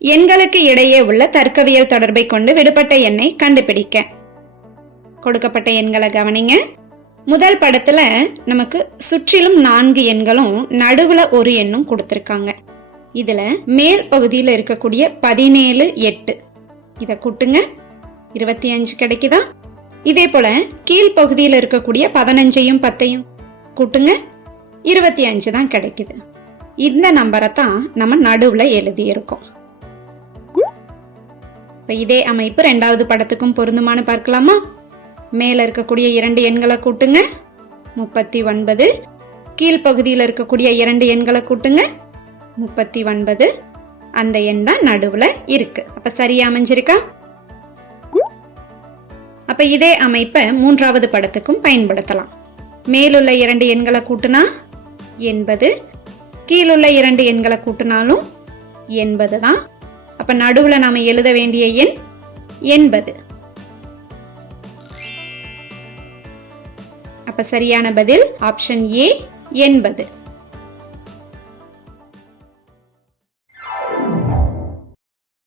எண்களுக்கு இடையே உள்ள தர்க்கவியல் தொடர்பை கொண்டு விடுபட்ட எண்ணை கண்டுபிடிக்க. கொடுக்கப்பட்ட எண்களை கவனிங்க. முதல் படத்துல நமக்கு சுற்றிலும் 4 எண்களும் நடுவுல ஒரு எண்ணும் கொடுத்திருக்காங்க. இதுல மேல் பகுதியில் இருக்கக்கூடிய 17 8 இத கூட்டுங்க, 25 கிடைக்குதா? இதே போல கீழ் பகுதியில் இருக்கக்கூடிய 15ஐயும் 10ஐயும் கூட்டுங்க, 25 தான் கிடைக்குது. இந்த நம்பரை தான் நம்ம நடுவுல எழுதி இருக்கோம். இதே அமைப்பு 2வது படத்துக்கும் பொருந்துமானு பார்க்கலாமா? மேல இருக்கக்கூடிய 2 எண்களை கூட்டுங்க, 39. கீழ்பகுதியில் இருக்கக்கூடிய 2 எண்களை கூட்டுங்க, 39. அந்த எண் தான் நடுவுல இருக்கு. அப்ப சரியா அமைஞ்சிருக்கா? அப்ப இதே அமைப்பை 3வது படத்துக்கும் பயன்படுத்தலாம். மேலுள்ள 2 எண்களை கூட்டுனா 80, கீழுள்ள 2 எண்களை கூட்டினாலும் 80 தான். அப்ப நடுவுல நாம எழுத வேண்டிய எண் 80. அப்ப சரியான பதில் ஆப்ஷன் ஏ 80.